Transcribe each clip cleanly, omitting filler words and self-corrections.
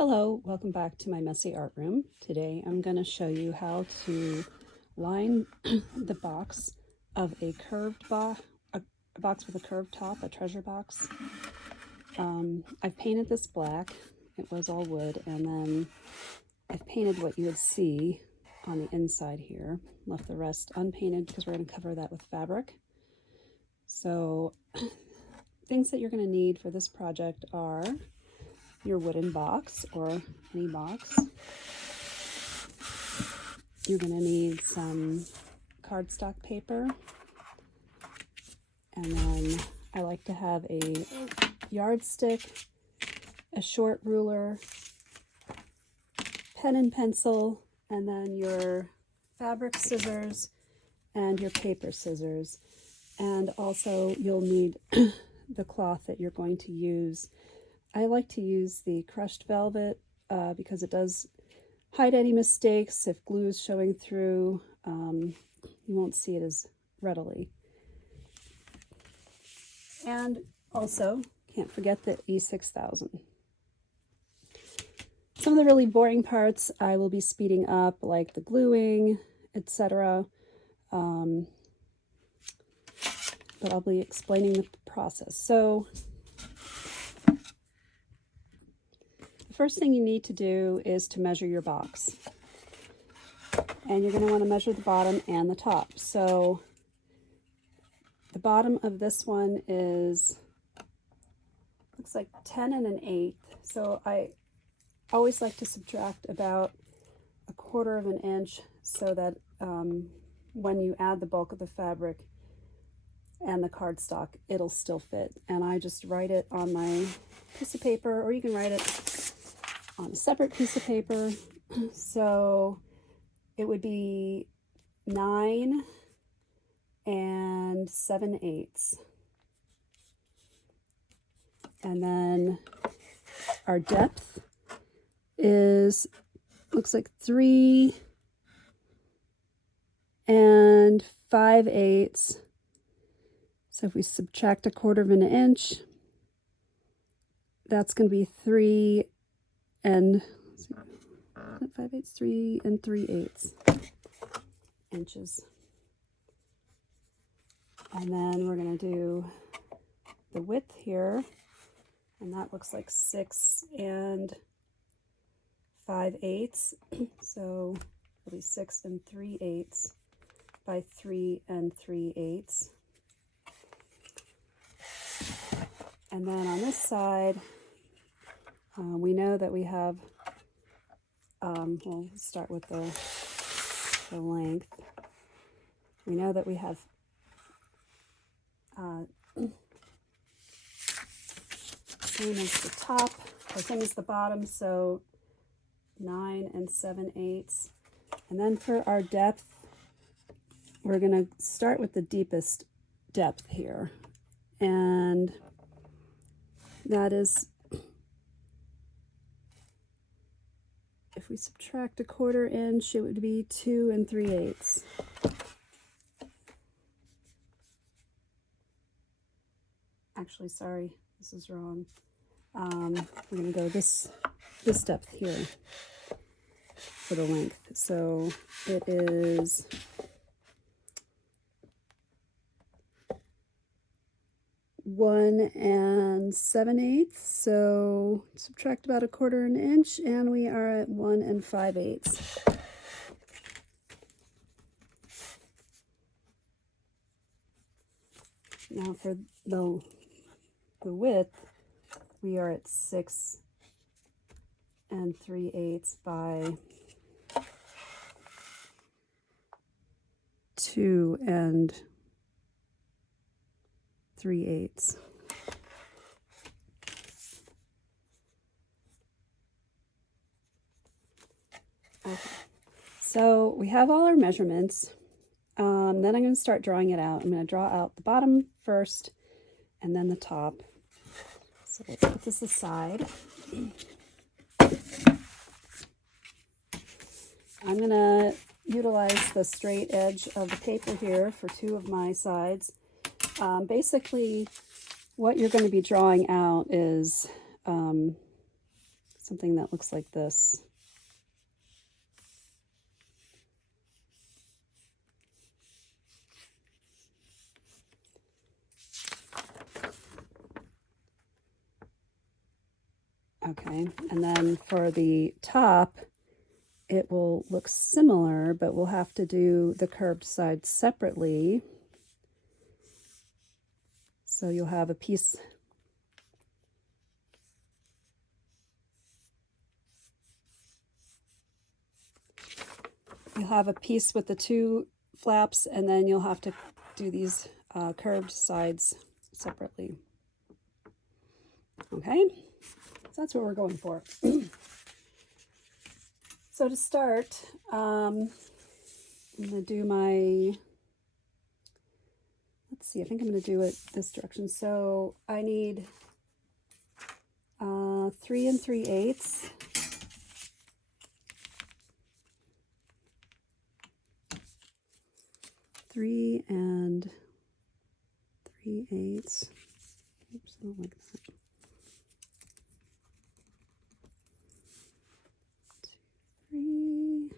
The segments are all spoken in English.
Hello, welcome back to my messy art room. Today I'm going to show you how to line the box of a curved box, a box with a curved top, a treasure box. I've painted this black. It was all wood, and then I've painted what you would see on the inside here. Left the rest unpainted because we're going to cover that with fabric. So things that you're going to need for this project are your wooden box or any box. You're going to need some cardstock paper, and then I like to have a yardstick, a short ruler, pen and pencil, and then your fabric scissors and your paper scissors. And also you'll need the cloth that you're going to use. I like to use the crushed velvet because it does hide any mistakes. If glue is showing through, you won't see it as readily. And also, can't forget the E6000. Some of the really boring parts I will be speeding up, like the gluing, etc. But I'll be explaining the process. So the first thing you need to do is to measure your box. And you're going to want to measure the bottom and the top. So the bottom of this one looks like 10 and 1/8. So I always like to subtract about 1/4 of an inch so that when you add the bulk of the fabric and the cardstock, it'll still fit. And I just write it on my piece of paper, or you can write it on a separate piece of paper. So it would be 9 and 7/8. And then our depth looks like 3 and 5/8. So if we subtract 1/4 of an inch, that's going to be 3 and 5/8, 3 and 3/8 inches. And then we're going to do the width here, and that looks like 6 and 5/8. So it'll be 6 and 3/8 by 3 and 3/8. And then on this side, we know that we have, we'll start with the length. We know that we have same as the top, or same as the bottom, so 9 and 7/8. And then for our depth, we're going to start with the deepest depth here. And that is, if we subtract 1/4 inch, it would be 2 and 3/8. Actually, sorry, this is wrong. We're going to go this depth here for the length. So it is 1 and 7/8. So subtract about 1/4 an inch, and we are at 1 and 5/8. Now for the width, we are at 6 and 3/8 by 2 and 3/8. Okay, so we have all our measurements. Then I'm going to start drawing it out. I'm going to draw out the bottom first and then the top. So let's put this aside. I'm going to utilize the straight edge of the paper here for 2 of my sides. Basically, what you're going to be drawing out is some something that looks like this. Okay, and then for the top, it will look similar, but we'll have to do the curved side separately. So you'll have a piece with the two flaps, and then you'll have to do these curved sides separately. Okay, so that's what we're going for. So to start, I'm going to do my, let's see, I think I'm going to do it this direction. So I need 3 3/8. Three and 3/8. Oops, I don't like that. 2,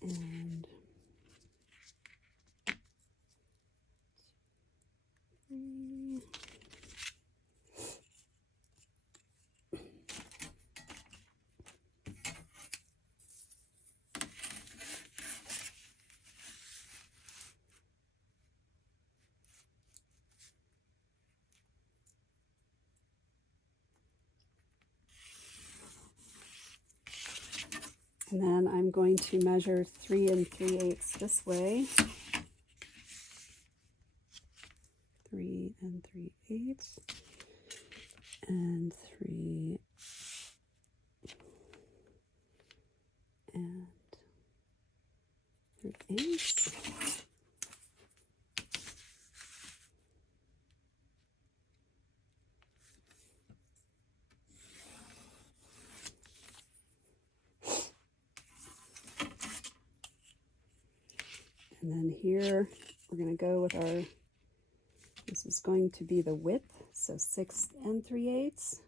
3, and 3. And then I'm going to measure 3 3/8 this way. 3 3/8 and 3 3/8. And then here we're going to go with our, this is going to be the width, so 6 3/8.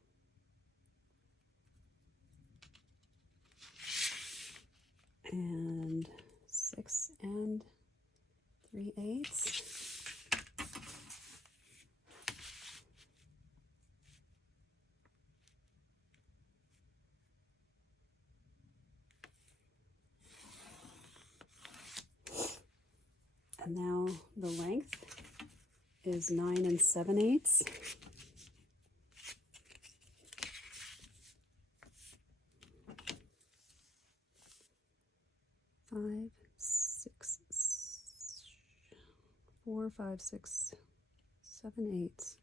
And 6 3/8. And now the length is 9 7/8. Five, 6, 4, 5, 6, 7, 8.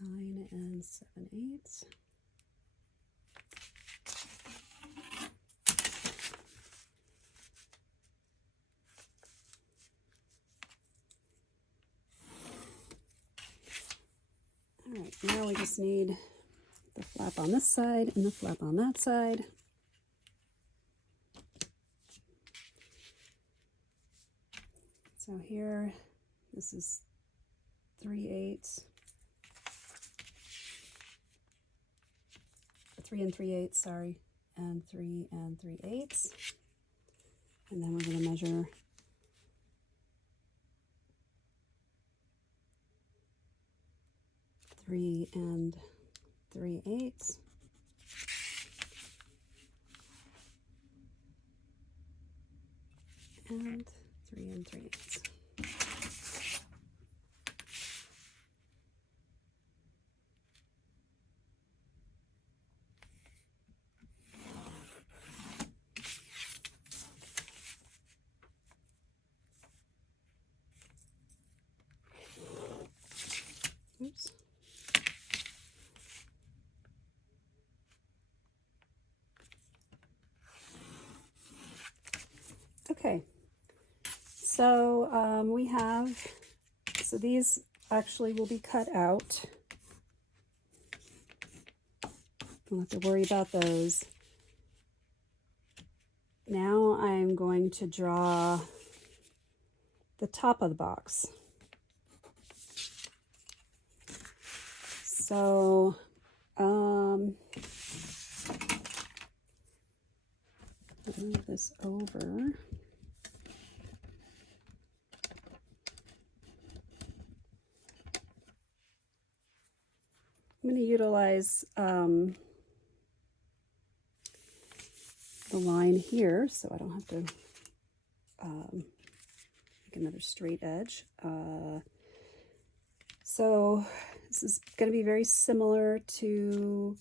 9 7/8. All right, now we just need the flap on this side and the flap on that side. So here, this is 3/8, 3 3/8, sorry, and 3 3/8. And then we're going to measure 3 3/8. And 3 3/8. Oops. Okay, so we have, so these actually will be cut out. Don't have to worry about those. Now I'm going to draw the top of the box. So move this over. I'm going to utilize the line here so I don't have to make another straight edge. So this is going to be very similar to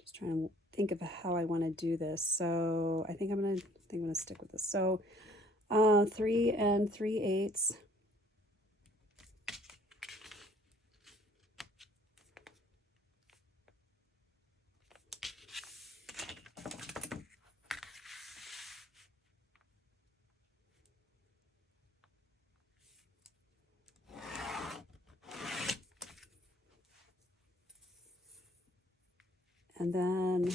just trying to think of how I want to do this. So I think I'm going to stick with this. So 3 3/8. And then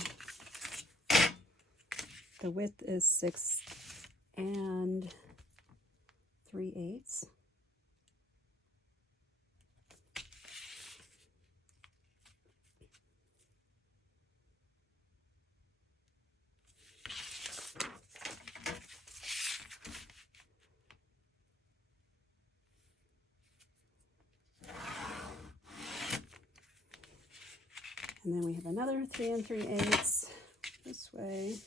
the width is 6 3/8. And then we have another 3 3/8 this way.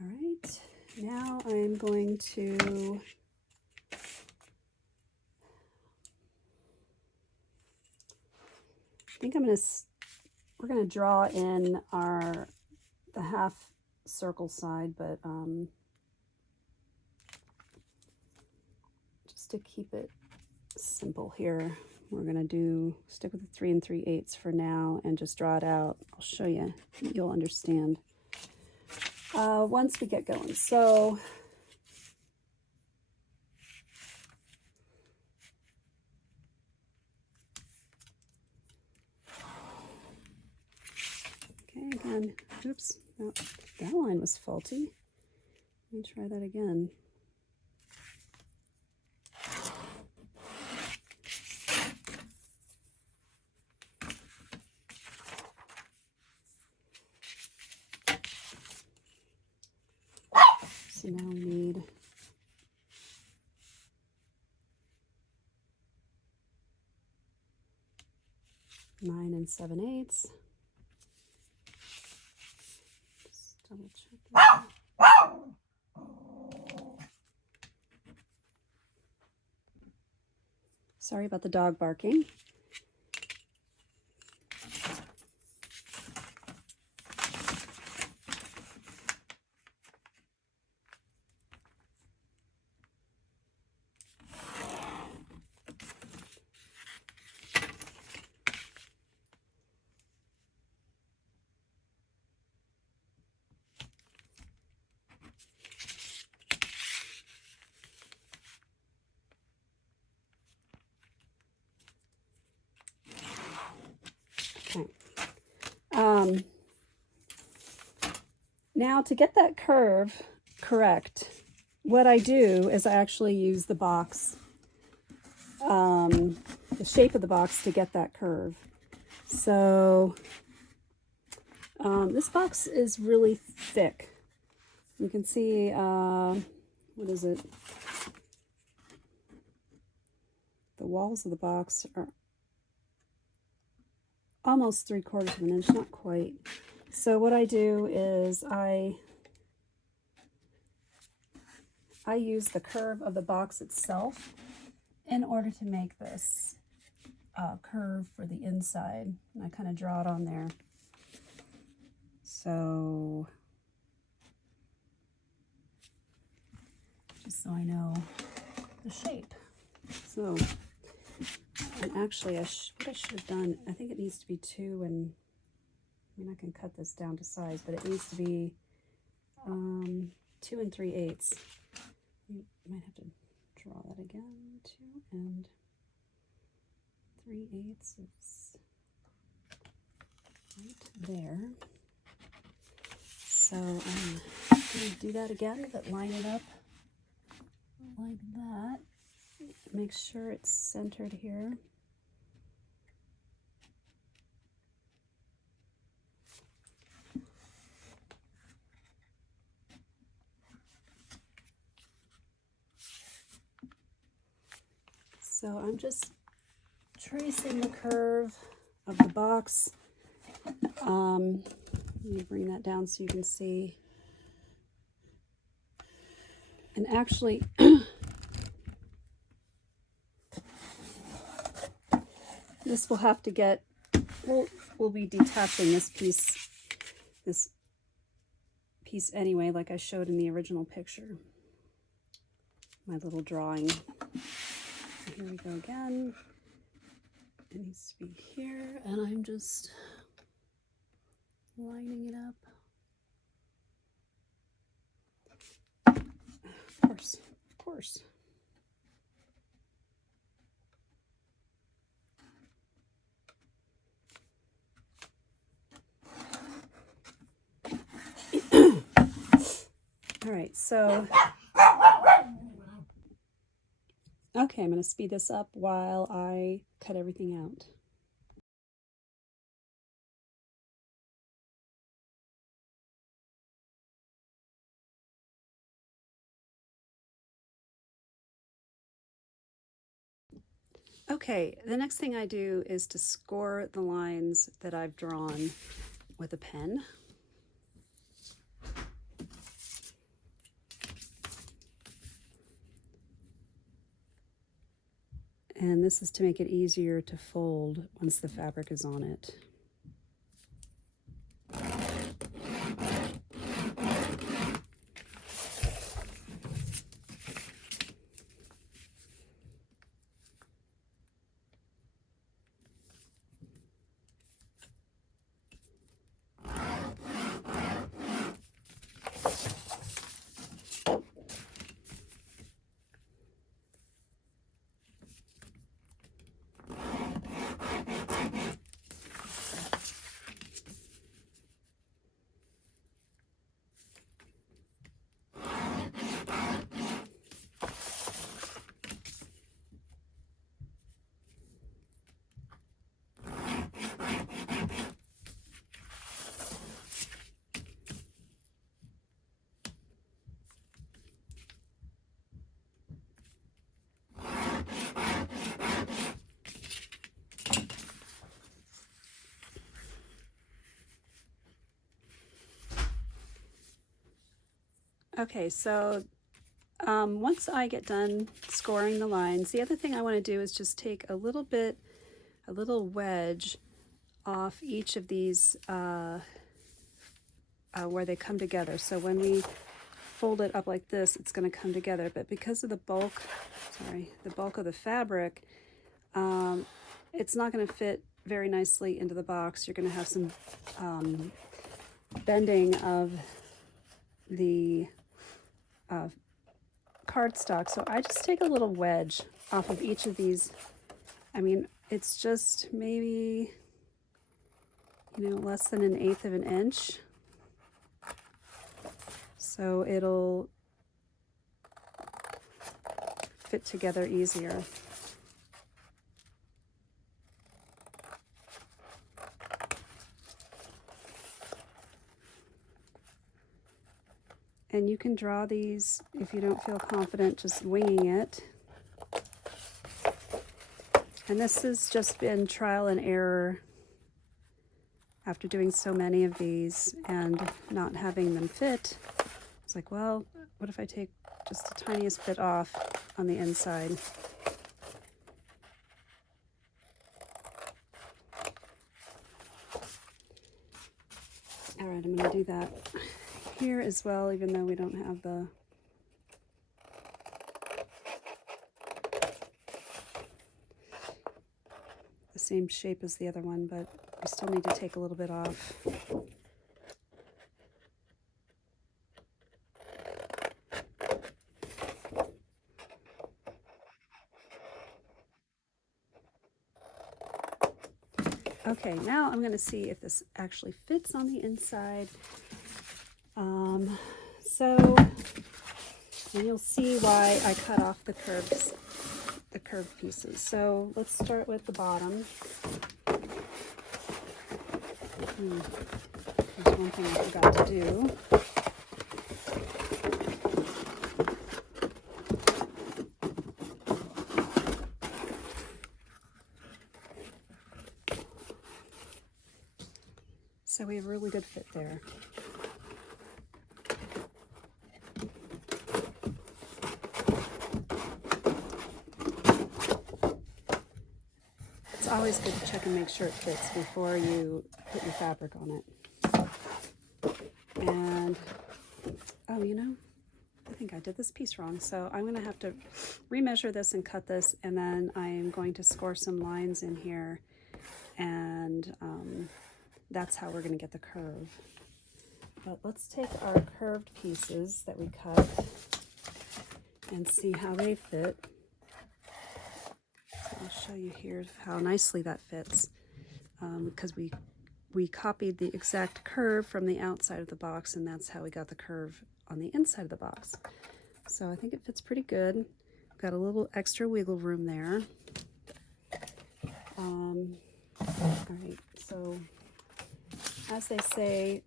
All right, now I'm going to we're going to draw in the half circle side, but just to keep it simple here, we're going to stick with the 3 3/8 for now and just draw it out. I'll show you, you'll understand once we get going. So okay, again, oops, that line was faulty. Let me try that again. So now we need nine 7/8. Just double check that. Sorry about the dog barking. Okay. Now to get that curve correct, what I do is I actually use the box, the shape of the box to get that curve. So this box is really thick. You can see, what is it? The walls of the box are almost 3/4 of an inch, not quite. So what I do is I use the curve of the box itself in order to make this curve for the inside. And I kind of draw it on there. So just so I know the shape. So, and actually what I should have done, I think it needs to be 2 I mean, I can cut this down to size, but it needs to be 2 3/8. You might have to draw that again. 2 3/8 is right there. So I'm going to do that again, but line it up like that. Make sure it's centered here. So I'm just tracing the curve of the box. Let me bring that down so you can see. And actually, this will have to get, we'll be detaching this piece anyway, like I showed in the original picture. My little drawing. So here we go again. It needs to be here, and I'm just lining it up. Of course. All right, so, okay, I'm going to speed this up while I cut everything out. Okay, the next thing I do is to score the lines that I've drawn with a pen. And this is to make it easier to fold once the fabric is on it. Okay, so once I get done scoring the lines, the other thing I want to do is just take a little wedge off each of these where they come together. So when we fold it up like this, it's going to come together. But because of the bulk of the fabric, it's not going to fit very nicely into the box. You're going to have some bending of the cardstock. So I just take a little wedge off of each of these. I mean, it's just maybe, less than 1/8 of an inch. So it'll fit together easier. And you can draw these if you don't feel confident just winging it. And this has just been trial and error after doing so many of these and not having them fit. It's like, well, what if I take just the tiniest bit off on the inside? All right, I'm going to do that here as well, even though we don't have the same shape as the other one, but I still need to take a little bit off. Okay, now I'm going to see if this actually fits on the inside. And you'll see why I cut off the curved pieces. So let's start with the bottom. There's one thing I forgot to do. So we have a really good fit there. It's always good to check and make sure it fits before you put your fabric on it. And, oh, you know, I think I did this piece wrong. So I'm going to have to remeasure this and cut this, and then I am going to score some lines in here, and that's how we're going to get the curve. But let's take our curved pieces that we cut and see how they fit. So I'll show you here how nicely that fits, because we copied the exact curve from the outside of the box, and that's how we got the curve on the inside of the box. So I think it fits pretty good. Got a little extra wiggle room there. All right, so as they say,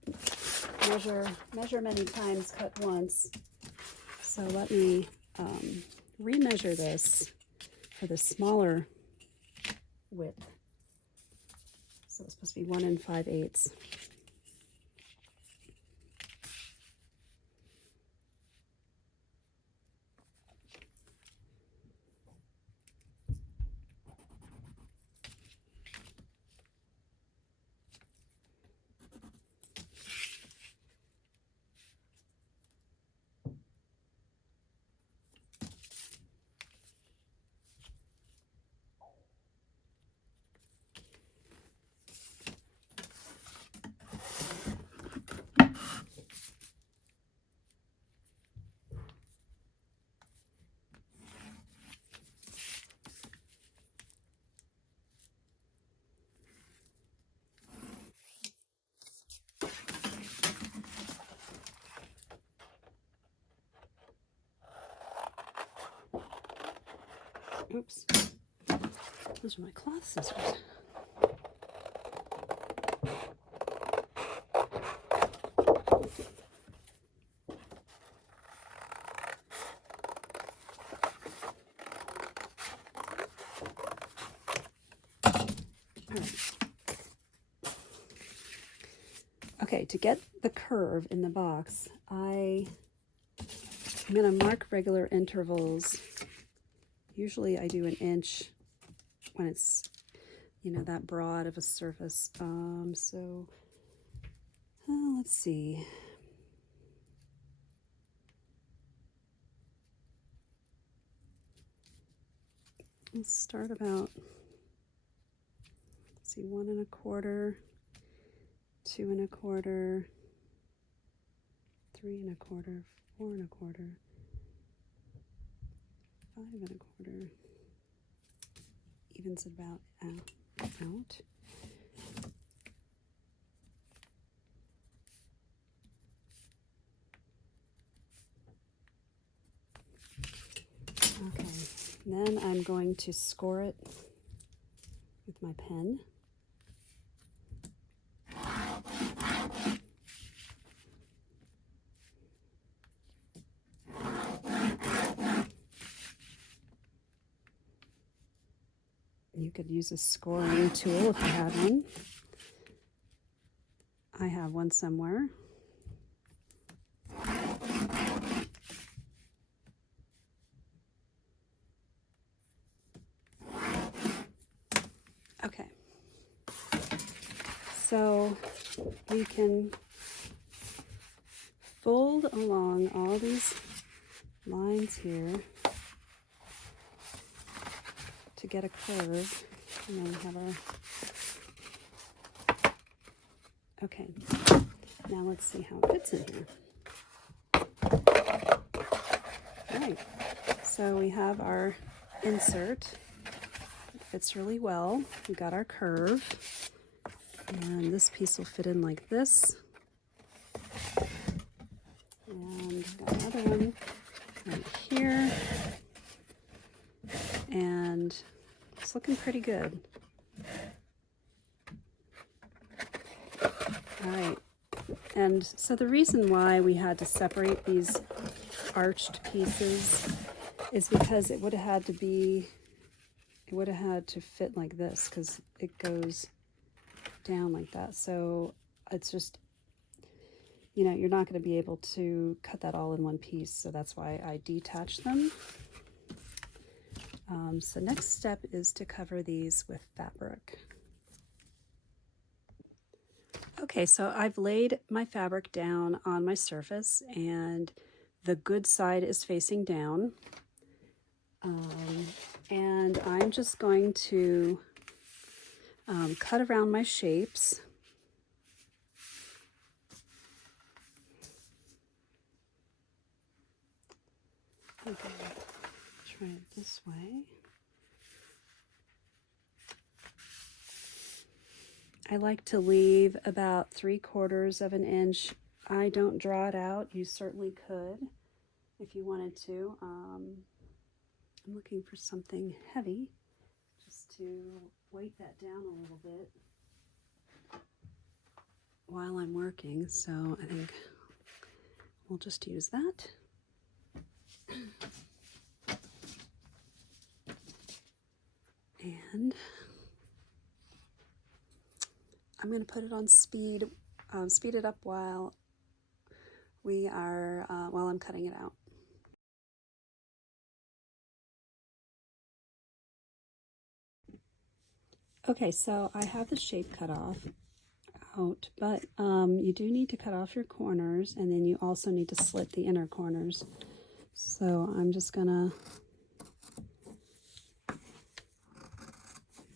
measure many times, cut once. So let me remeasure this for the smaller width. So it's supposed to be 1 5/8. Oops, those are my cloth scissors. Okay, to get the curve in the box, I'm going to mark regular intervals. Usually I do 1 inch when it's, you know, that broad of a surface. Let's see. Let's start about, let's see, 1 1/4, 2 1/4, 3 1/4, 4 1/4, 5 1/4. Evens it about out. Okay, then I'm going to score it with my pen. You could use a scoring tool if you had one. I have one somewhere. Okay, so we can fold along all these lines here to get a curve, and then we have our Okay, now let's see how it fits in here. All right, so we have our insert. It fits really well. We got our curve, and this piece will fit in like this. And got another one right here, and it's looking pretty good. All right, and so the reason why we had to separate these arched pieces is because it would have had to fit like this, because it goes down like that. So it's just, you know, you're not going to be able to cut that all in one piece, so that's why I detached them. So next step is to cover these with fabric. Okay, so I've laid my fabric down on my surface, and the good side is facing down. And I'm just going to cut around my shapes. Okay, try it this way. I like to leave about 3/4 of an inch. I don't draw it out. You certainly could if you wanted to. I'm looking for something heavy just to weight that down a little bit while I'm working. So I think we'll just use that. And I'm going to put it on speed, speed it up while I'm cutting it out. Okay, so I have the shape cut out, but you do need to cut off your corners, and then you also need to slit the inner corners. So I'm just gonna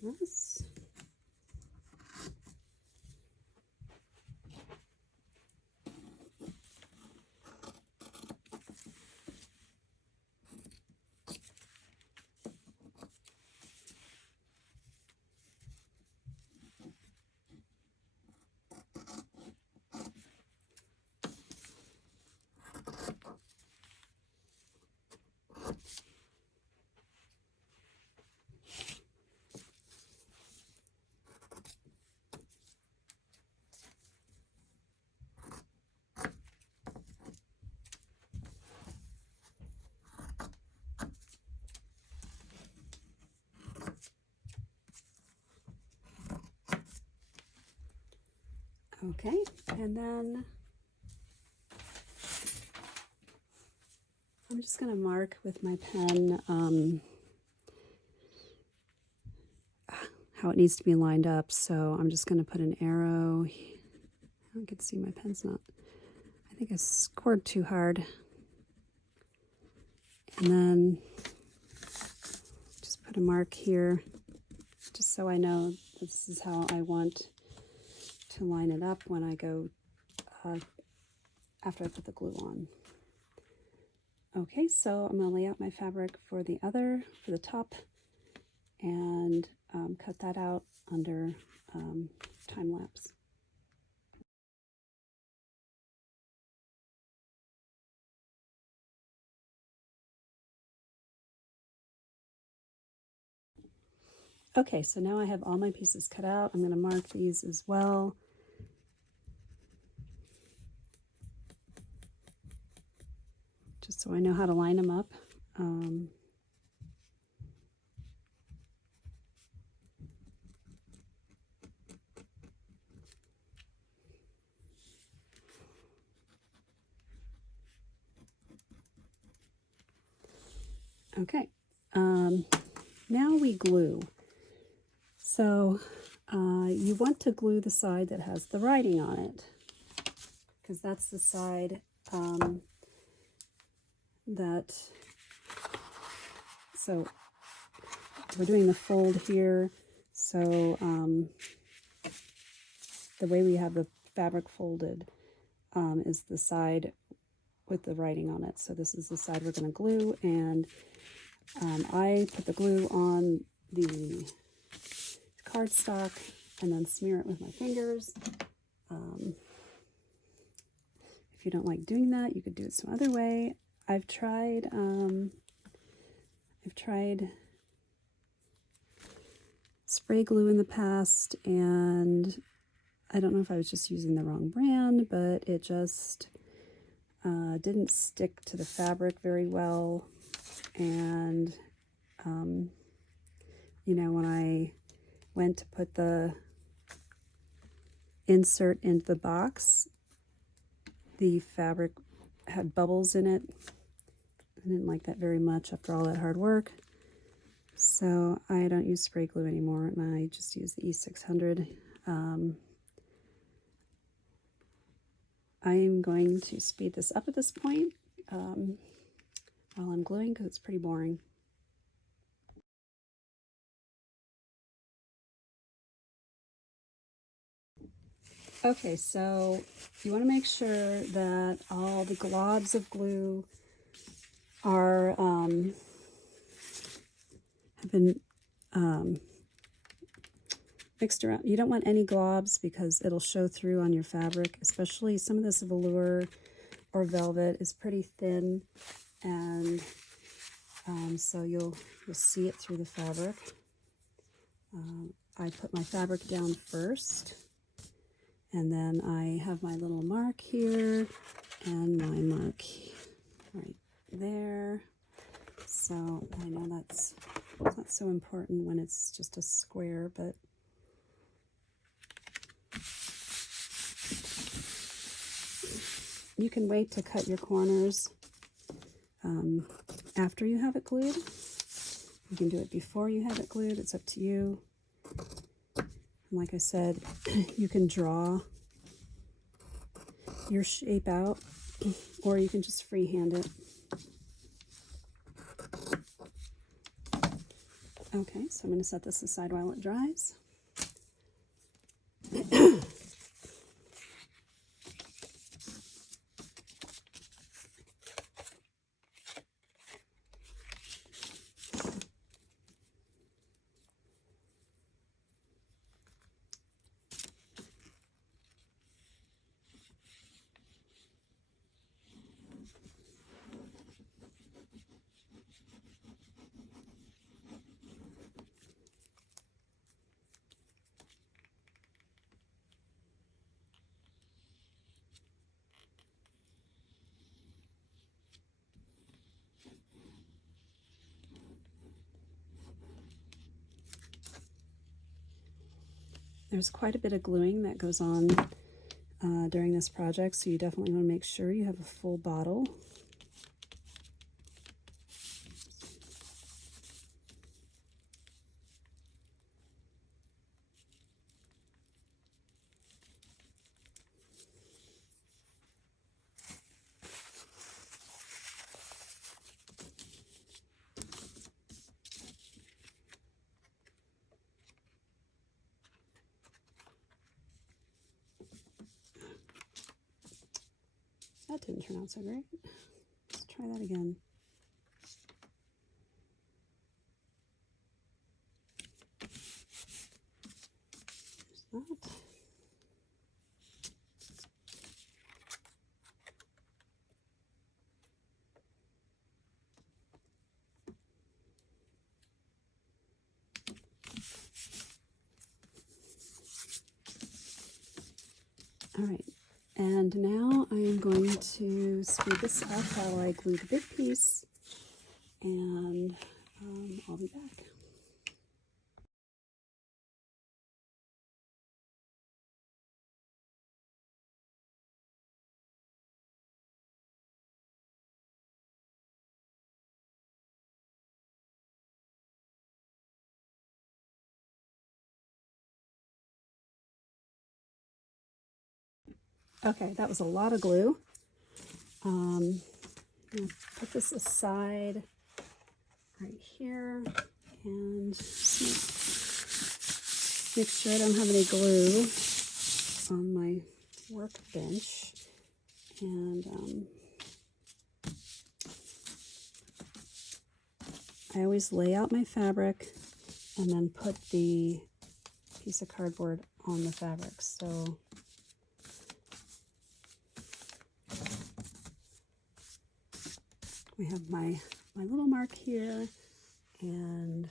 this. Okay, and then I'm just going to mark with my pen how it needs to be lined up. So I'm just going to put an arrow. I don't get to see, my pen's not, I think I scored too hard. And then just put a mark here, just so I know this is how I want to line it up when I go, after I put the glue on. Okay, so I'm going to lay out my fabric for the top, and cut that out under time lapse. Okay, so now I have all my pieces cut out. I'm going to mark these as well. Just so I know how to line them up. Okay, now we glue. So you want to glue the side that has the writing on it, because that's the side so we're doing the fold here. So the way we have the fabric folded is the side with the writing on it. So this is the side we're going to glue, and I put the glue on the cardstock and then smear it with my fingers. If you don't like doing that, you could do it some other way. I've tried spray glue in the past, and I don't know if I was just using the wrong brand, but it just didn't stick to the fabric very well. And you know, when I went to put the insert into the box, the fabric had bubbles in it. I didn't like that very much after all that hard work. So I don't use spray glue anymore, and I just use the E600. I am going to speed this up at this point while I'm gluing, because it's pretty boring. Okay, so you want to make sure that all the globs of glue are have been mixed around. You don't want any globs because it'll show through on your fabric, especially some of this velour or velvet is pretty thin, and so you'll see it through the fabric. I put my fabric down first, and then I have my little mark here and my mark right there. So I know that's not so important when it's just a square, but you can wait to cut your corners after you have it glued. You can do it before you have it glued. It's up to you. And like I said, you can draw your shape out, or you can just freehand it. Okay, so I'm going to set this aside while it dries. There's quite a bit of gluing that goes on during this project, so you definitely want to make sure you have a full bottle. That didn't turn out so great. Let's try that again. There's that. All right, and now I am going to speed this up while I glue the big piece, and I'll be back. Okay, that was a lot of glue. I'm going to put this aside right here and just make sure I don't have any glue on my workbench, and I always lay out my fabric and then put the piece of cardboard on the fabric. So we have my little mark here, and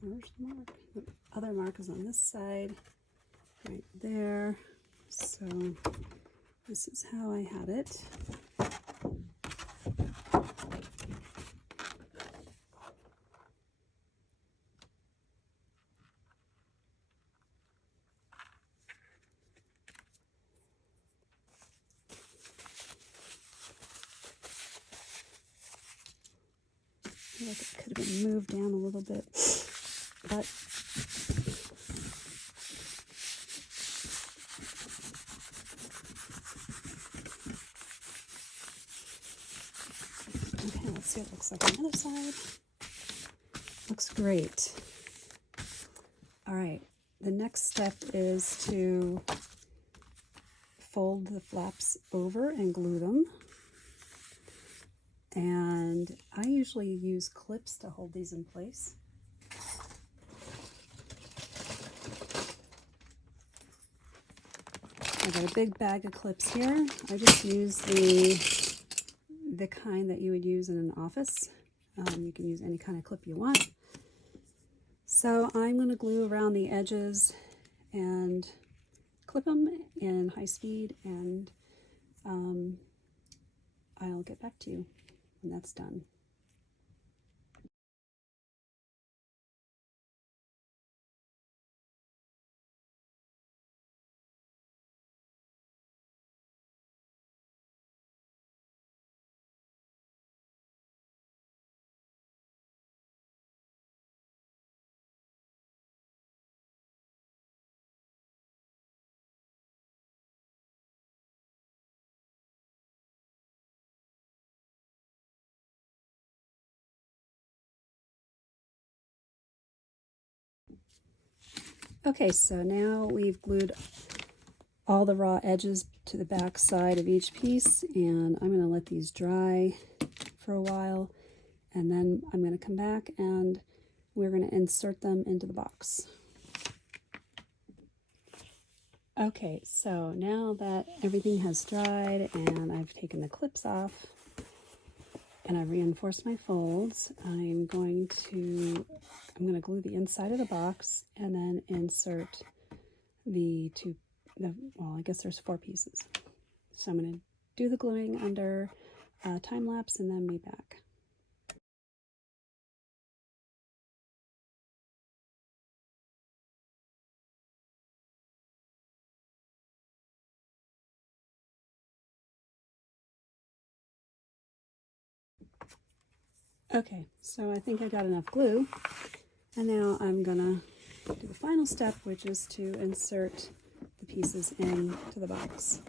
where's the mark? The other mark is on this side, right there. So this is how I had it. I feel like it could have been moved down a little bit, but okay, let's see what it looks like on the other side. Looks great. All right, the next step is to fold the flaps over and glue them. And I usually use clips to hold these in place. I got a big bag of clips here. I just use the kind that you would use in an office. You can use any kind of clip you want. So I'm going to glue around the edges and clip them in high speed, and I'll get back to you when that's done. Okay, so now we've glued all the raw edges to the back side of each piece, and I'm going to let these dry for a while, and then I'm going to come back and we're going to insert them into the box. Okay, so now that everything has dried and I've taken the clips off and I've reinforced my folds, I'm going to glue the inside of the box and then insert well, I guess there's 4 pieces. So I'm going to do the gluing under time lapse and then be back. Okay, so I think I got enough glue, and now I'm gonna do the final step, which is to insert the pieces into the box.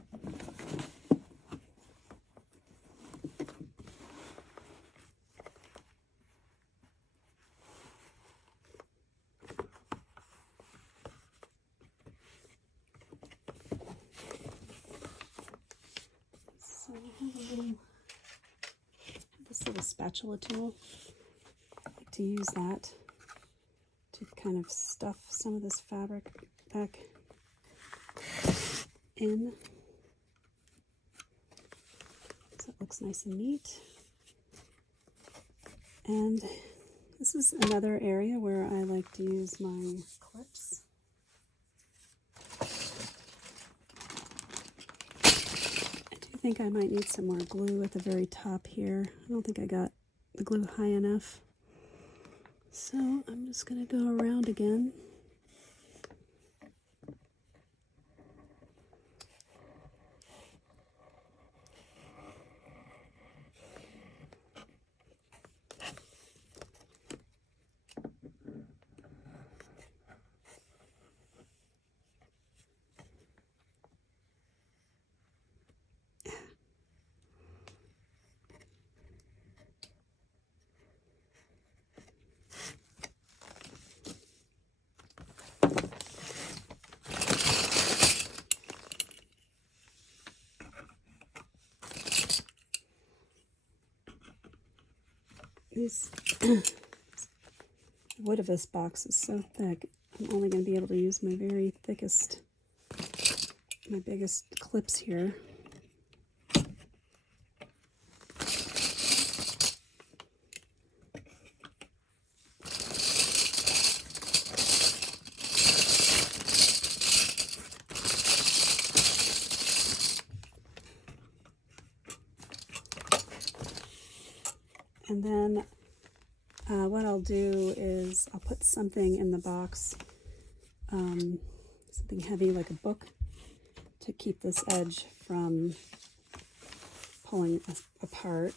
So I have this little spatula tool. I like to use that to kind of stuff some of this fabric back in, so it looks nice and neat. And this is another area where I like to use my clips. I do think I might need some more glue at the very top here. I don't think I got the glue high enough. So I'm just going to go around again. These wood of this box is so thick, I'm only going to be able to use my very thickest, my biggest clips here. And then what I'll do is I'll put something in the box, something heavy like a book, to keep this edge from pulling apart,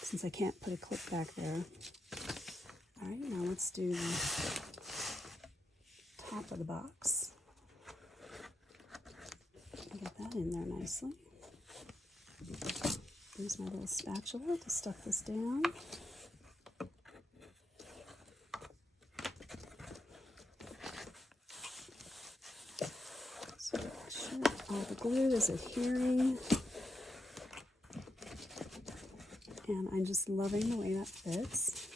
since I can't put a clip back there. All right, now let's do the top of the box. Get that in there nicely. Use my little spatula to stuff this down. So make sure all the glue is adhering. And I'm just loving the way that fits.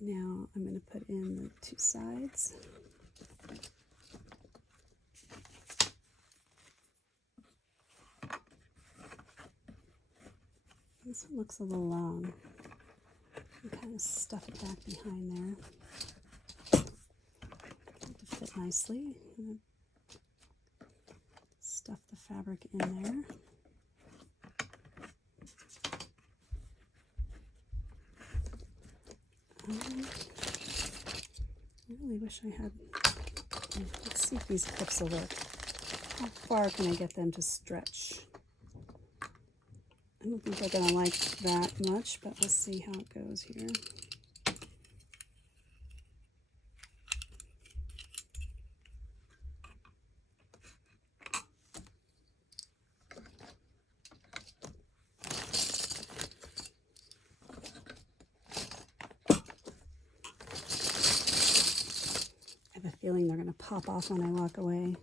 Now I'm going to put in the two sides. This one looks a little long. You kind of stuff it back behind there to fit nicely. Stuff the fabric in there. I really wish I had. Let's see if these clips will work. How far can I get them to stretch? I don't think they're going to like that much, but we'll see how it goes here. I have a feeling they're going to pop off when I walk away.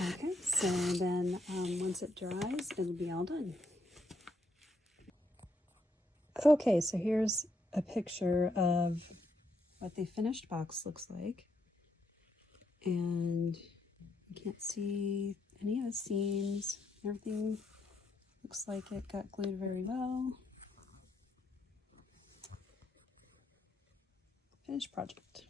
Okay, so then once it dries, it'll be all done. Okay, so here's a picture of what the finished box looks like. And you can't see any of the seams. Everything looks like it got glued very well. Finished project.